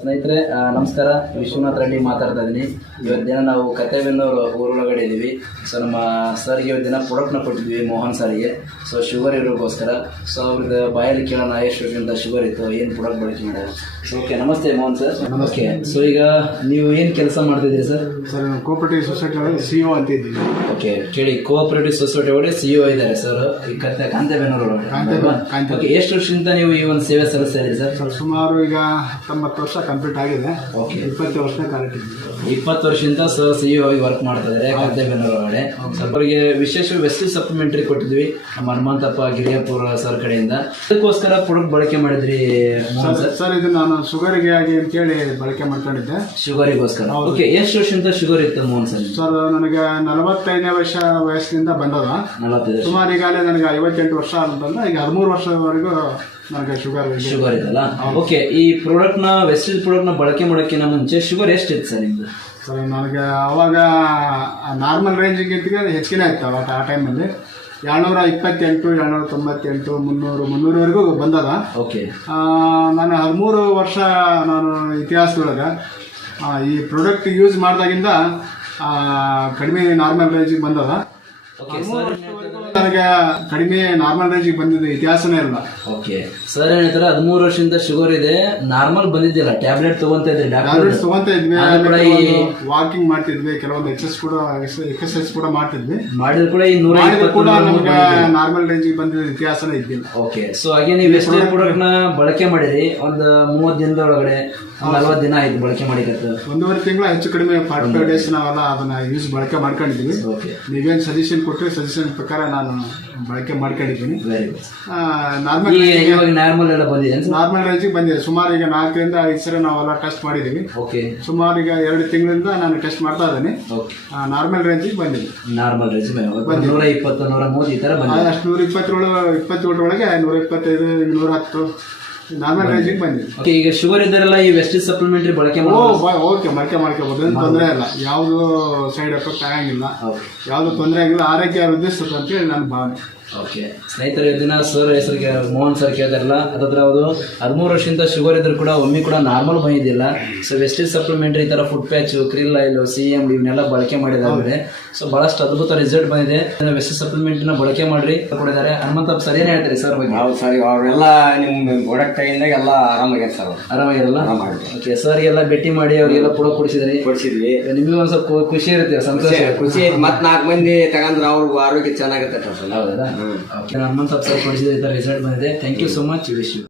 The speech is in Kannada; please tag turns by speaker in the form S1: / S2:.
S1: ಸ್ನೇಹಿತರೆ ನಮಸ್ಕಾರ. ವಿಶ್ವನಾಥ್ ರೆಡ್ಡಿ ಮಾತಾಡ್ತಾ ಇದ್ದೀನಿ. ಇವತ್ತು ದಿನ ನಾವು ಕತೆಬೆನ್ನೂರು ಊರೊಳಗಡೆ ಇದ್ದೀವಿ. ಸೊ ನಮ್ಮ ಸರ್ಗೆ ಇವತ್ತು ದಿನ ಪ್ರಾಡಕ್ಟ್ನ ಕೊಟ್ಟಿದ್ವಿ ಮೋಹನ್ ಸರ್ಗೆ. So sugar ಇರೋಕ್ಕೋಸ್ಕರ. ಸೊ ಅವ್ರದ್ದು ಬಾಯಲ್ಲಿ ಕೇಳೋಣ ಎಷ್ಟು ಅಂತ ಶುಗರ್ ಇತ್ತು. ಏನು ಪ್ರಾಡಕ್ಟ್ ಬಳಕೆ ಸೊ ಓಕೆ ನಮಸ್ತೆ ಮೋಹನ್ ಸರ್. ನಮಸ್ತೆ. ಸೊ ಈಗ ನೀವು ಏನು ಕೆಲಸ ಮಾಡ್ತಿದ್ದೀರಿ ಸರ್?
S2: ಸರ್ ನಾನು ಕೋಪರೇಟಿವ್ ಸೊಸೈಟಿ ಒಳಗೆ ಸಿ ಒ ಅಂತ ಇದ್ದೀನಿ
S1: ಓಕೆ ಕೇಳಿ. ಕೋಆಪರೇಟಿವ್ ಸೊಸೈಟಿ ಒಳಗೆ ಸಿ ಒ ಇದ್ದಾರೆ ಸರ್. ಈ ಕತೆ ಕಾಂತೆಬೆನ್ನೂರು
S2: ಕಾಂತೆ- ಬೆನ್ನೂರು
S1: ಓಕೆ ಎಷ್ಟು ವರ್ಷದಿಂದ ನೀವು ಈ ಒಂದು ಸೇವೆ ಸಲ್ಲಿಸ್ತಾ ಇದ್ದೀರಿ ಸರ್?
S2: ಸರ್ ಸುಮಾರು ಈಗ ಹತ್ತೊಂಬತ್ತು ವರ್ಷ ಕಂಪ್ಲೀಟ್ ಆಗಿದೆ.
S1: ಓಕೆ
S2: ಇಪ್ಪತ್ತು ವರ್ಷ ಕಾಲಿಟ್ಟಿದ್ದೀನಿ
S1: ಇಪ್ಪತ್ತು ವರ್ಷದಿಂದ ಸರ್ ಸಿ ಆಗಿ ವರ್ಕ್ ಮಾಡ್ತಾ ಇದ್ದಾರೆ ಕಾಂತೆಬೆನ್ನೂರು ಒಳಗಡೆ ಅವರಿಗೆ ವಿಶೇಷ ವೆಸ್ಟಿ ಸಪ್ಲಿಮೆಂಟರಿ ಕೊಟ್ಟಿದ್ವಿ ನಮ್ಮ ಹನುಮಂತಪ್ಪ ಗಿರಿಯಾಪುರ ಸರ್ ಕಡೆಯಿಂದ. ಅದಕ್ಕೋಸ್ಕರ ಪ್ರಾಡಕ್ಟ್ ಬಳಕೆ ಮಾಡಿದ್ರಿ
S2: ಸರ್ ಇದು ನಾನು ಶುಗರ್ಗೆ ಆಗಿ ಅಂತೇಳಿ ಬಳಕೆ ಮಾಡ್ಕೊಂಡಿದ್ದೆ.
S1: ಶುಗರಿಗೋಸ್ಕರ. ಓಕೆ ಎಷ್ಟು ವರ್ಷದಿಂದ ಶುಗರ್ ಇತ್ತು ಮೋಹನ್ ಸರ್
S2: ಸರ್ ನನಗೆ ನಲವತ್ತೈದನೇ ವರ್ಷ ವಯಸ್ಸಿನಿಂದ ಬಂದದ
S1: ನಲವತ್ತೈದು
S2: ಸುಮಾರು ಈಗಾಗಲೇ ನನಗೆ ಐವತ್ತೆಂಟು ವರ್ಷ ಬಂದ ಈಗ ಹದಿಮೂರು ವರ್ಷದವರೆಗೂ ನನಗೆ ಶುಗರ್
S1: ಶುಗರ್ ಇದೆಲ್ಲ ಓಕೆ ಈ ಪ್ರಾಡಕ್ಟ್ನ ವೆಸ್ಟೇಜ್ ಪ್ರಾಡಕ್ಟ್ನ ಬಳಕೆ ಮಾಡೋಕ್ಕಿಂತ ಮುಂಚೆ ಶುಗರ್ ಎಷ್ಟಿತ್ತು ಸರ್ ನಿಮ್ದು?
S2: ಸರ್ ನನಗೆ ಅವಾಗ ನಾರ್ಮಲ್ ರೇಂಜಿಗಿಂತ ಹೆಚ್ಚಿನ ಇತ್ತು ಅವಾಗ ಆ ಟೈಮಲ್ಲಿ. ಏಳ್ನೂರ ಇಪ್ಪತ್ತೆಂಟು ಏಳ್ನೂರ ತೊಂಬತ್ತೆಂಟು ಮುನ್ನೂರು ಮುನ್ನೂರವರೆಗೂ ಬಂದದ.
S1: ಓಕೆ.
S2: ನಾನು ಹದಿಮೂರು ವರ್ಷ ನಾನು ಇತಿಹಾಸದೊಳಗೆ ಈ ಪ್ರಾಡಕ್ಟ್ ಯೂಸ್ ಮಾಡಿದಾಗಿಂದ ಕಡಿಮೆ ನಾರ್ಮಲ್ ರೇಂಜಿಗೆ ಬಂದದ.
S1: Okay sir.
S2: ನನಗೆ ಕಡಿಮೆ ನಾರ್ಮಲ್ ರೇಂಜಿಗೆ ಬಂದಿದೆ ಇತಿಹಾಸನೇ ಇಲ್ಲ
S1: ಓಕೆ ಸರ್ ಏನಾಯ್ತಾರೆ ಹದಿಮೂರು ವರ್ಷದಿಂದ ಶುಗರ್ ಇದೆ. ನಾರ್ಮಲ್ ಬಂದಿದ್ದಿಲ್ಲ. ಟ್ಯಾಬ್ಲೆಟ್ ತಗೊಂತ ಇದ್ರಿ ಡಾಕ್ಟರ್
S2: ಟ್ಯಾಬ್ಲೆಟ್ಸ್ ತಗೊಂತ ಇದ್ವಿ.
S1: ಆದ್ರೂ ಕೂಡ ಈ
S2: ವಾಕಿಂಗ್ ಮಾಡ್ತಿದ್ವಿ. ಕೆಲವೊಂದು ಎಕ್ಸಸ್ ಕೂಡ ಎಕ್ಸಸೈಸ್ ಕೂಡ ಮಾಡ್ತಿದ್ವಿ.
S1: ಮಾಡಿದ್ರು ಕೂಡ ಈ ನೂರ
S2: ಮಾಡಿದ್ರು ಕೂಡ ನಮ್ಗೆ ನಾರ್ಮಲ್ ರೇಂಜಿಗೆ ಬಂದಿದ್ದ ಇತಿಹಾಸನೇ ಇದ್ದಿಲ್ಲ.
S1: ಓಕೆ ಸೊ ಹಾಗೆ ನೀವು ಎಷ್ಟೇ ಪ್ರಾಡಕ್ಟ್ನ ಬಳಕೆ ಮಾಡಿರಿ? ಒಂದು ಮೂವತ್ತು ದಿನದೊಳಗಡೆ ಒಳಗಡೆ ನಲ್ವತ್ತು ದಿನ ಆಯ್ತು ಬಳಕೆ ಮಾಡಿಕತ್ತು
S2: ಒಂದೂವರೆ ತಿಂಗಳ ಹೆಚ್ಚು ಕಡಿಮೆ ಫಾರ್ಟಿ ಫೈವ್ ಡೇಸ್ ನಾವೆಲ್ಲ ಅದನ್ನ ಯೂಸ್ ಬಳಕೆ ಮಾಡ್ಕೊಂಡಿದ್ವಿ
S1: ಓಕೆ
S2: ನೀವೇನು ಸಜೆಷನ್ ಕೊಟ್ಟರೆ ಸಜೆಷನ್ ಪ್ರಕಾರ ನಾನು ಬಳಕೆ ಮಾಡ್ಕೊಂಡಿದ್ದೀನಿ. ನಾರ್ಮಲ್
S1: ಇವಾಗ ನಾರ್ಮಲ್ ಎಲ್ಲ ಬಂದಿದೆ ಸರ್?
S2: ನಾರ್ಮಲ್ ರೇಂಜಿಗೆ ಬಂದಿದೆ. ಸುಮಾರು ಈಗ ನಾಲ್ಕರಿಂದ ಐದು ಸಲ ನಾವೆಲ್ಲ ಟೆಸ್ಟ್ ಮಾಡಿದ್ದೀವಿ.
S1: ಓಕೆ
S2: ಸುಮಾರು ಈಗ ಎರಡು ತಿಂಗಳಿಂದ ನಾನು ಟೆಸ್ಟ್ ಮಾಡ್ತಾ ಇದ್ದೀನಿ. ನಾರ್ಮಲ್ ರೇಂಜಿಗೆ ಬಂದಿದೆ.
S1: ನಾರ್ಮಲ್ ರೇಂಜ್ ನೂರ ಇಪ್ಪತ್ತು ನೂರ ಮೂವತ್ತು ಈ ಥರ ಬಂದಿದೆ.
S2: ಅಷ್ಟು ನೂರ ಇಪ್ಪತ್ತೇಳು ಇಪ್ಪತ್ತೇಳರೊಳಗೆ ನೂರ ಇಪ್ಪತ್ತೈದು ನೂರ ಹತ್ತು. ನಾರ್ಮಲ್ ರೇಂಜಿಗೆ ಬಂದಿದೆ.
S1: ಓಕೆ ಈಗ ಶುಗರ್ ಇದ್ದಾರೆಲ್ಲ ಈ ವೆಸ್ಟ್ ಸಪ್ಲಿಮೆಂಟರಿ ಬಳಕೆ
S2: ಓ
S1: ಬಾಯ್
S2: ಬಾ- ಓಕೆ ಬಳಕೆ ಮಾಡ್ಕೋಬಹುದು ಏನು ತೊಂದರೆ ಇಲ್ಲ. ಯಾವುದು ಸೈಡ್ ಎಫೆಕ್ಟ್ ಆಗಂಗಿಲ್ಲ. ಯಾವುದು ತೊಂದರೆ ಆಗಿಲ್ಲ ಆರೋಗ್ಯ ಅಂತ ಹೇಳಿ ನನ್ನ ಭಾವನೆ.
S1: ಓಕೆ ಸ್ನೇಹಿತರೆ ದಿನ ಸರ್ ಹೆಸರು ಮೋಹನ್ ಸರ್ ಕೇಳ್ತಾರಲ್ಲ ಅದ್ರ ಅವರು ಹದಿಮೂರು ವರ್ಷದಿಂದ ಶುಗರ್ ಇದ್ರು ಕೂಡ ಒಮ್ಮೆ ಕೂಡ ನಾರ್ಮಲ್ ಬಂದಿದ್ದಿಲ್ಲ. ಸೊ ವೆಸ್ಟೇಜ್ ಸಪ್ಲಿಮೆಂಟ್ರಿ ಈ ಥರ food patch krill oil C M ಇವನ್ನೆಲ್ಲ ಬಳಕೆ ಮಾಡಿದ್ದಾರೆ ಸೊ ಬಹಳಷ್ಟು ಅದ್ಭುತ ರಿಸಲ್ಟ್ ಬಂದಿದೆ. ವೆಸ್ಟೇಜ್ ಸಪ್ಲಿಮೆಂಟ್ನ ಬಳಕೆ ಮಾಡ್ರಿ. ಕೊಡಿದ್ದಾರೆ ಹನುಮಂತ ಸರಿಯೇ ಏನು ಹೇಳ್ತೀರಿ ಸರ್ ಬಗ್ಗೆ?
S3: ಹೌದು ಸರ್ ಅವರೆಲ್ಲ ನಿಮ್ಮ ಪ್ರಾಡಕ್ಟ್ ಇಂದ ಎಲ್ಲ ಆರಾಮಾಗ್ಯಾರ ಸರ್
S1: ಆರಾಮಾಗಿರಲ್ಲ ಓಕೆ ಸರ್ ಎಲ್ಲ ಭೇಟಿ ಮಾಡಿ ಅವರಿಗೆಲ್ಲ ಕೂಡ ಕೊಡಿಸಿದ್ರಿ.
S3: ಕೊಡಿಸಿದ್ವಿ.
S1: ನಿಮಗೆ ಒಂದು ಸ್ವಲ್ಪ ಖುಷಿ ಇರುತ್ತೆ ಸಂತೋಷ
S3: ಖುಷಿ ಖುಷಿ ಮತ್ತೆ ನಾಲ್ಕು ಮಂದಿ ತಗೊಂಡ್ರೆ ಅವ್ರಿಗೂ ಆರೋಗ್ಯ ಚೆನ್ನಾಗಿರ್ತೈತೆ ಸರ್
S1: ಹೌದಾ? ಓಕೆ ಅಪ್ಸರ್ ಸರ್ ಕೊಡಿಸಿದ ರಿಸಲ್ಟ್ ಬಂದಿದೆ. Thank you so much wish you